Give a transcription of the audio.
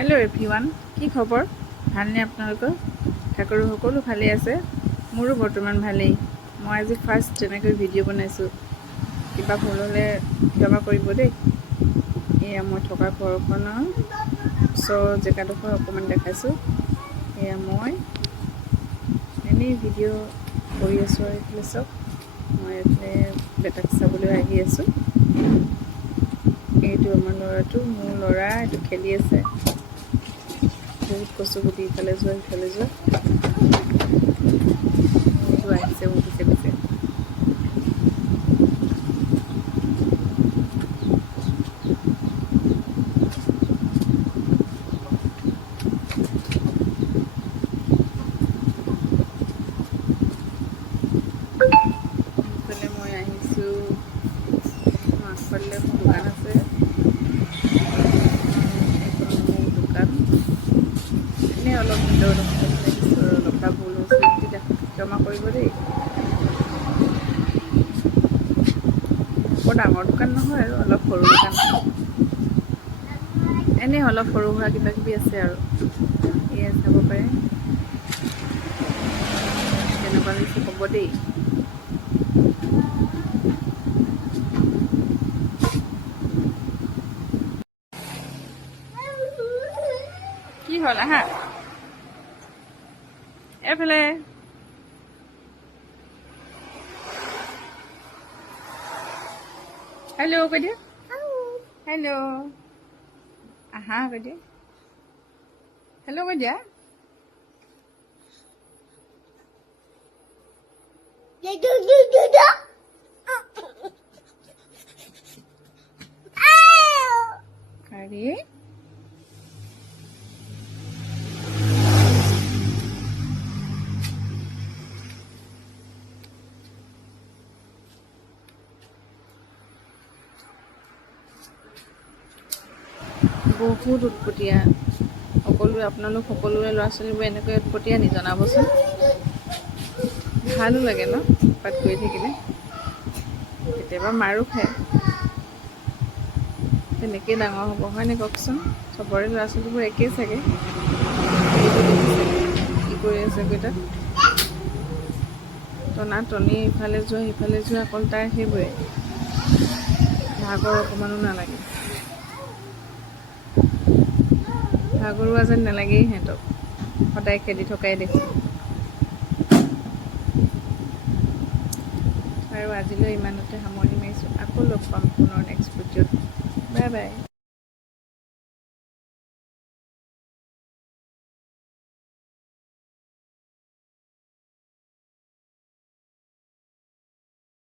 hello everyone की खबर भालने आपनालोकर ठाकुर सकलो भाले आछे मोरो बर्तमान भालेई मैं आज फार्स्ट जेनेকৈ भिडिओ बनाइছো किबा भूल हले क्षमा करिब दे एया मैं थका घरखনৰ ओचर जेगाडोखर अकमान देखाइছো एया मैं एने भिडिओ কৰি আছো এইফালে সব मैं এফালে বেটাক চাবলৈ আহি আছো এইটো আমাৰ লৰাটো মোৰ লৰা এইটো খেলি আছে বহুত কচুগুটি ইফালে যোৱা ইফালে যোৱা এইটো আহিছে উঠিছে পিছে ইফালে মই আহিছো আগফালে মোৰ দোকান আছে অলপ ভিতৰত অলপ ভুল হৈছে ক্ষমা কৰিব দেই বৰ ডাঙৰ দোকান নহয় আৰু অলপ সৰু দোকান এনে অলপ সৰু সুৰা কিবা কিবি আছে আৰু এয়া চাব পাৰে কেনেকুৱা লাগিছে ক'ব দেই কি হ'ল আহা এফালে হেল্ল' কৈ দিয়া হেল্ল' আহা কৈ দিয়া হেল্ল' কৈ দিয়া কাৰি বহুত উৎপতীয়া সকলোৱে আপোনালোক সকলোৰে ল'ৰা ছোৱালীবোৰ এনেকৈ উৎপতীয়া নি জনাবচোন ভালো লাগে ন উৎপাত কৰি থাকিলে কেতিয়াবা মাৰো খায় তেনেকেই ডাঙৰ হ'ব হয়নে কওকচোন চবৰে ল'ৰা ছোৱালীবোৰ একেই চাগে কি কৰি আছে কেইটা টনা টনি ইফালে যোৱা সিফালে যোৱা অকল তাৰ সেইবোৰে ভাগৰ অকণমানো নালাগে ভাগৰুৱা যেন নালাগেই সিহঁতক সদায় খেলি থকাই দেখোঁ আৰু আজিলৈ ইমানতে সামৰণি মাৰিছোঁ আকৌ লগ পাম পুনৰ নেক্সট ভিডিঅ'ত বাই বাই